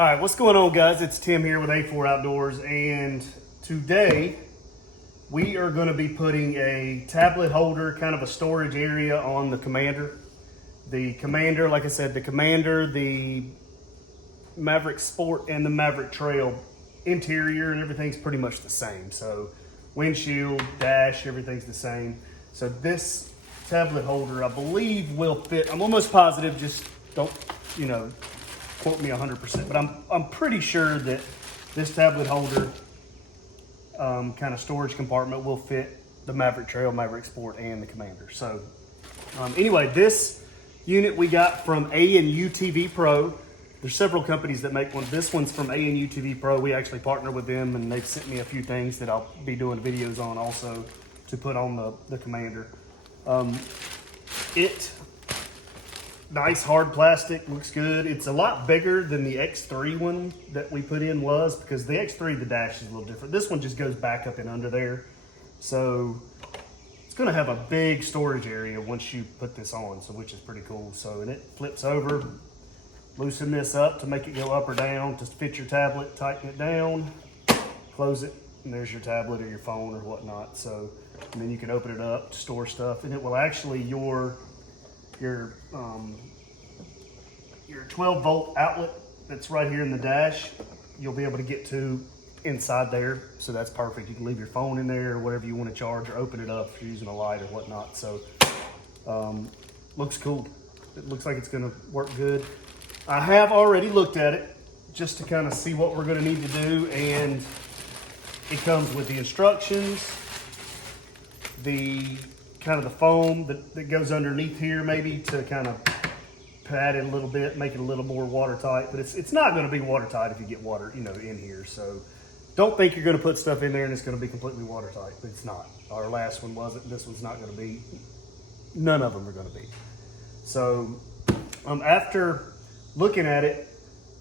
All right, what's going on, guys? It's Tim here with A4 Outdoors, and today we are going to be putting a tablet holder, kind of a storage area on the Commander. The Commander, like I said, the Commander, the Maverick Sport, and the Maverick Trail interior and everything's pretty much the same. So windshield, dash, everything's the same. So this tablet holder, I believe, will fit. I'm almost positive, just don't, quote me 100%, but I'm pretty sure that this tablet holder kind of storage compartment will fit the Maverick Trail, Maverick Sport, and the Commander. So anyway, this unit we got from UTV Pro. There's several companies that make one. This one's from UTV Pro. We actually partner with them, and they've sent me a few things that I'll be doing videos on also to put on the Commander. Nice hard plastic, looks good. It's a lot bigger than the X3 one that we put in was, because the X3, the dash is a little different. This one just goes back up and under there. So it's gonna have a big storage area once you put this on, so which is pretty cool. So, and it flips over, loosen this up to make it go up or down, just fit your tablet, tighten it down, close it, and there's your tablet or your phone or whatnot. So, and then you can open it up to store stuff, and it will actually, your 12 volt outlet that's right here in the dash, you'll be able to get to inside there. So that's perfect. You can leave your phone in there or whatever you want to charge, or open it up if you're using a light or whatnot. So looks cool. It looks like it's going to work good. I have already looked at it just to kind of see what we're going to need to do, and it comes with the instructions, the kind of the foam that goes underneath here, maybe to kind of pad it a little bit, make it a little more watertight. But it's not going to be watertight if you get water, in here. So don't think you're going to put stuff in there and it's going to be completely watertight. But it's not. Our last one wasn't. This one's not going to be. None of them are going to be. So after looking at it,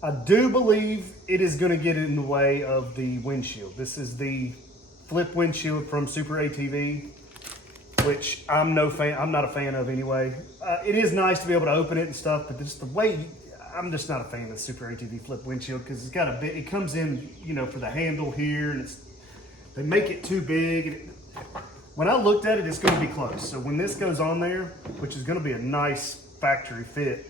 I do believe it is going to get in the way of the windshield. This is the flip windshield from Super ATV, which I'm not a fan of anyway. It is nice to be able to open it and stuff, but just the way, I'm just not a fan of the Super ATV flip windshield, because it's got it comes in, for the handle here, and they make it too big. When I looked at it, it's going to be close. So when this goes on there, which is going to be a nice factory fit,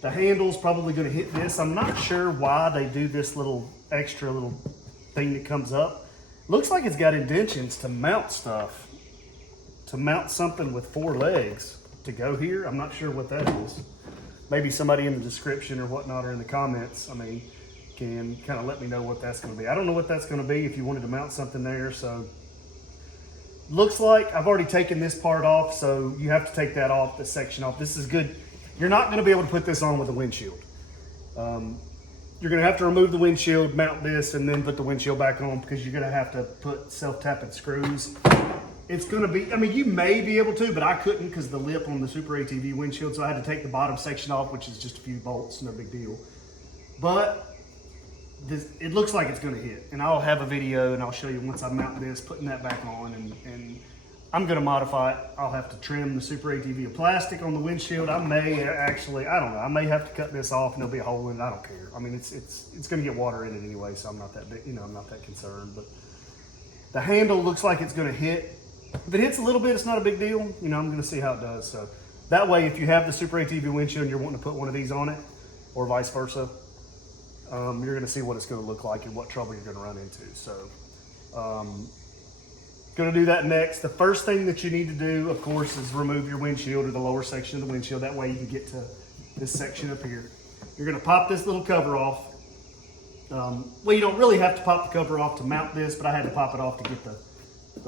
the handle's probably going to hit this. I'm not sure why they do this extra little thing that comes up. Looks like it's got indentions to mount stuff. To mount something with 4 legs to go here. I'm not sure what that is. Maybe somebody in the description or whatnot, or in the comments, can kind of let me know what that's going to be. I don't know what that's going to be if you wanted to mount something there. So looks like I've already taken this part off, so you have to take that off, this section off. This is good. You're not going to be able to put this on with a windshield. You're going to have to remove the windshield, mount this, and then put the windshield back on, because you're going to have to put self-tapping screws. It's going to be, you may be able to, but I couldn't because the lip on the Super ATV windshield, so I had to take the bottom section off, which is just a few bolts, no big deal. But it looks like it's going to hit, and I'll have a video, and I'll show you once I mount this, putting that back on, and I'm going to modify it. I'll have to trim the Super ATV of plastic on the windshield. I may actually, I don't know, I may have to cut this off, and there'll be a hole in it. I don't care. It's going to get water in it anyway, so I'm not that big, I'm not that concerned. But the handle looks like it's going to hit. If it hits a little bit, it's not a big deal. I'm going to see how it does. So that way, if you have the Super ATV windshield and you're wanting to put one of these on it, or vice versa, you're going to see what it's going to look like and what trouble you're going to run into. So going to do that next. The first thing that you need to do, of course, is remove your windshield, or the lower section of the windshield. That way you can get to this section up here. You're going to pop this little cover off. Well, you don't really have to pop the cover off to mount this, but I had to pop it off to get the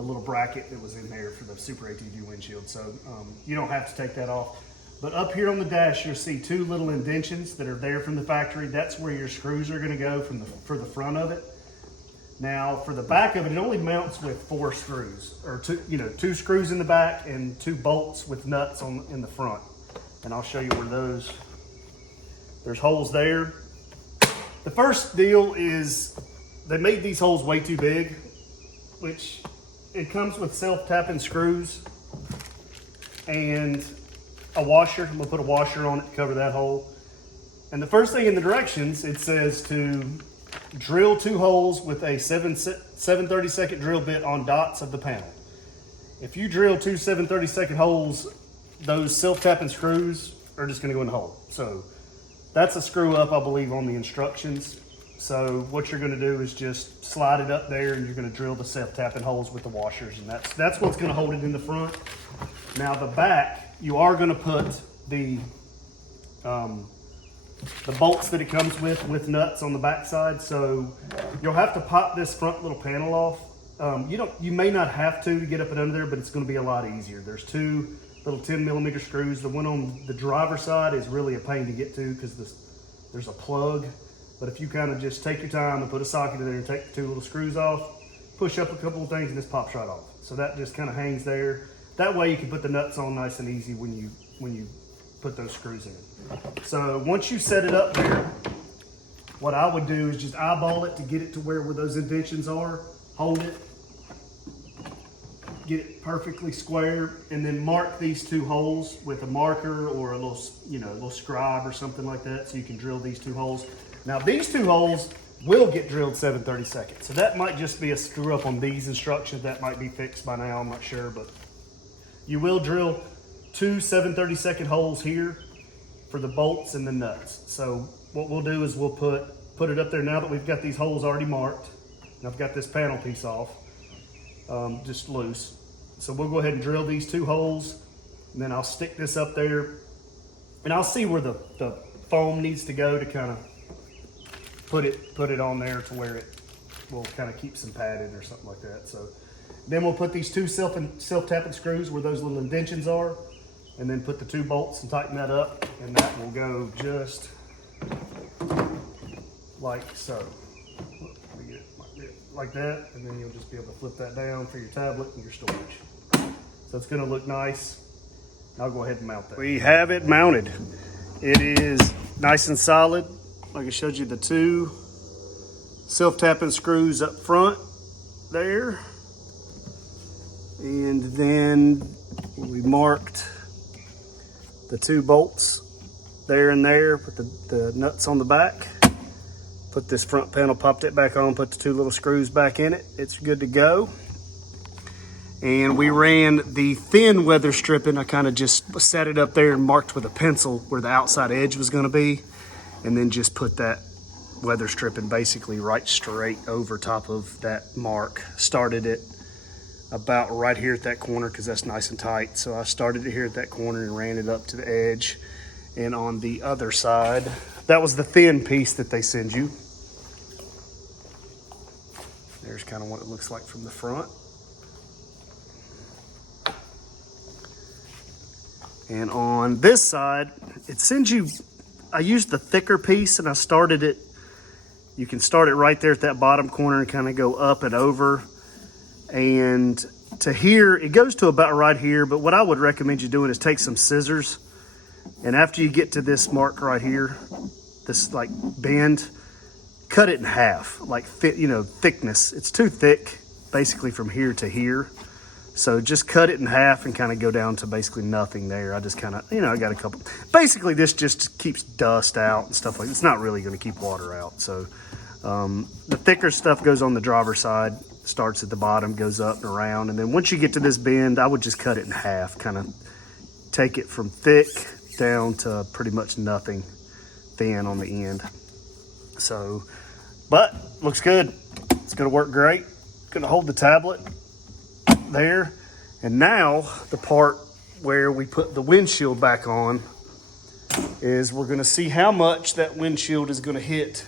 little bracket that was in there for the Super ATV windshield. So you don't have to take that off. But up here on the dash, you'll see 2 little indentions that are there from the factory. That's where your screws are going to go for the front of it. Now, for the back of it, it only mounts with 4 screws, or 2 screws in the back and 2 bolts with nuts in the front. And I'll show you where there's holes there. The first deal is they made these holes way too big, which it comes with self-tapping screws and a washer. I'm gonna put a washer on it to cover that hole. And the first thing in the directions, it says to drill 2 holes with a 7/32 drill bit on dots of the panel. If you drill 2 7/32 holes, those self-tapping screws are just gonna go in the hole. So that's a screw up, I believe, on the instructions. So what you're gonna do is just slide it up there and you're gonna drill the self-tapping holes with the washers, and that's what's gonna hold it in the front. Now the back, you are gonna put the bolts that it comes with nuts on the back side. So you'll have to pop this front little panel off. You may not have to get up and under there, but it's gonna be a lot easier. There's 2 little 10mm screws. The one on the driver's side is really a pain to get to because there's a plug. But if you kind of just take your time and put a socket in there and take the 2 little screws off, push up a couple of things and this pops right off. So that just kind of hangs there. That way you can put the nuts on nice and easy when you put those screws in. So once you set it up there, what I would do is just eyeball it to get it to where those indentions are, hold it, get it perfectly square, and then mark these 2 holes with a marker or a little scribe or something like that, so you can drill these 2 holes. Now these 2 holes will get drilled 7/32. So that might just be a screw up on these instructions. That might be fixed by now, I'm not sure, but you will drill 2 7/32 holes here for the bolts and the nuts. So what we'll do is we'll put it up there now that we've got these holes already marked, and I've got this panel piece off, just loose. So we'll go ahead and drill these 2 holes, and then I'll stick this up there, and I'll see where the foam needs to go to kind of put it on there to where it will kind of keep some padded or something like that. So then we'll put these 2 self-tapping screws where those little indentions are, and then put the 2 bolts and tighten that up, and that will go just like so. Let me get it like that, and then you'll just be able to flip that down for your tablet and your storage. So it's gonna look nice. I'll go ahead and mount that. We have it mounted. It is nice and solid. Like I showed you, the 2 self-tapping screws up front there. And then we marked the 2 bolts there and there, put the nuts on the back, put this front panel, popped it back on, put the 2 little screws back in it. It's good to go. And we ran the thin weather stripping. I kind of just set it up there and marked with a pencil where the outside edge was gonna be, and then just put that weather stripping basically right straight over top of that mark. Started it about right here at that corner because that's nice and tight. So I started it here at that corner and ran it up to the edge. And on the other side, that was the thin piece that they send you. There's kind of what it looks like from the front. And on this side, it sends you, I used the thicker piece and I started it, you can start it right there at that bottom corner and kind of go up and over. And to here, it goes to about right here, but what I would recommend you doing is take some scissors, and after you get to this mark right here, this like bend, cut it in half, like thickness. It's too thick basically from here to here. So just cut it in half and kind of go down to basically nothing there. I just kind of, I got a couple. Basically, this just keeps dust out and stuff like that. It's not really going to keep water out. So the thicker stuff goes on the driver's side, starts at the bottom, goes up and around. And then once you get to this bend, I would just cut it in half, kind of take it from thick down to pretty much nothing thin on the end. So, but looks good. It's going to work great. Going to hold the tablet there. And now the part where we put the windshield back on is we're going to see how much that windshield is going to hit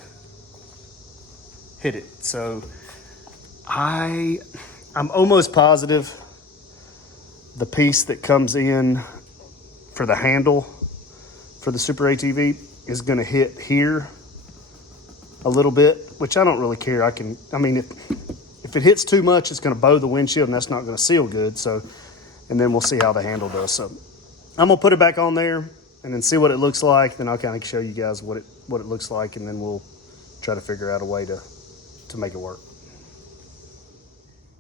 it. So I'm almost positive the piece that comes in for the handle for the Super ATV is going to hit here a little bit, which I don't really care. If it hits too much, it's going to bow the windshield, and that's not going to seal good. So, and then we'll see how the handle does. So I'm going to put it back on there and then see what it looks like. Then I'll kind of show you guys what it looks like, and then we'll try to figure out a way to make it work.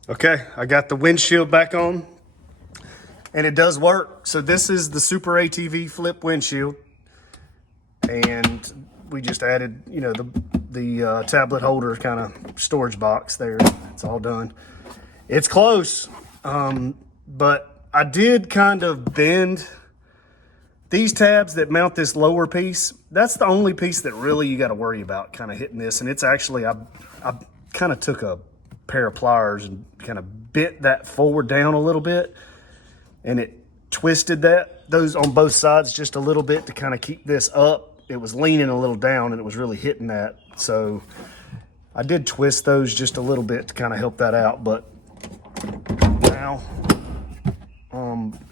Okay, I got the windshield back on, and it does work. So this is the Super ATV flip windshield, and we just added, you know, the tablet holder kind of storage box there. It's all done. It's close, but I did kind of bend these tabs that mount this lower piece. That's the only piece that really you got to worry about kind of hitting this. And it's actually, I kind of took a pair of pliers and kind of bent that forward down a little bit, and it twisted those on both sides just a little bit to kind of keep this up. It was leaning a little down and it was really hitting that. So I did twist those just a little bit to kind of help that out. But now,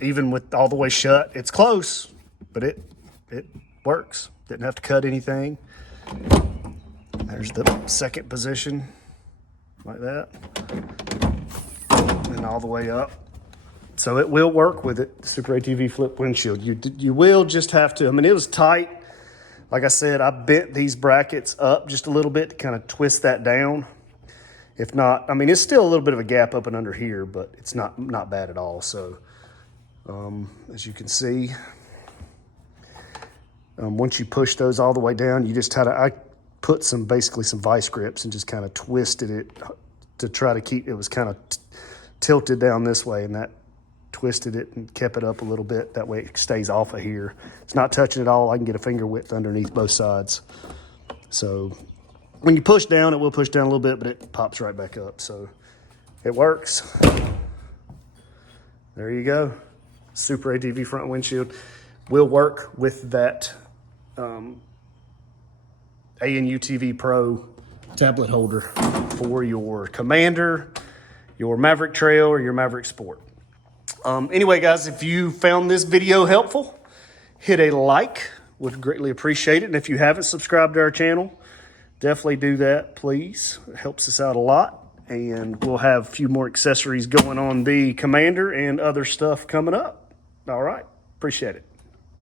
even with all the way shut, it's close, but it works. Didn't have to cut anything. There's the second position, like that, and all the way up. So it will work with it, Super ATV flip windshield. You will just have to, I mean, it was tight. Like I said, I bent these brackets up just a little bit to kind of twist that down. If not, I mean, it's still a little bit of a gap up and under here, but it's not bad at all. So as you can see, once you push those all the way down, you just had to, I put basically some vice grips and just kind of twisted it to try to keep, it was kind of tilted down this way, and that twisted it and kept it up a little bit. That way it stays off of here. It's not touching at all. I can get a finger width underneath both sides. So when you push down, it will push down a little bit, but it pops right back up. So it works. There you go. Super ATV front windshield will work with that UTV Pro tablet holder for your Commander, your Maverick Trail, or your Maverick Sport. Anyway, guys, if you found this video helpful, hit a like. Would greatly appreciate it. And if you haven't subscribed to our channel, definitely do that, please. It helps us out a lot. And we'll have a few more accessories going on the Commander and other stuff coming up. All right. Appreciate it.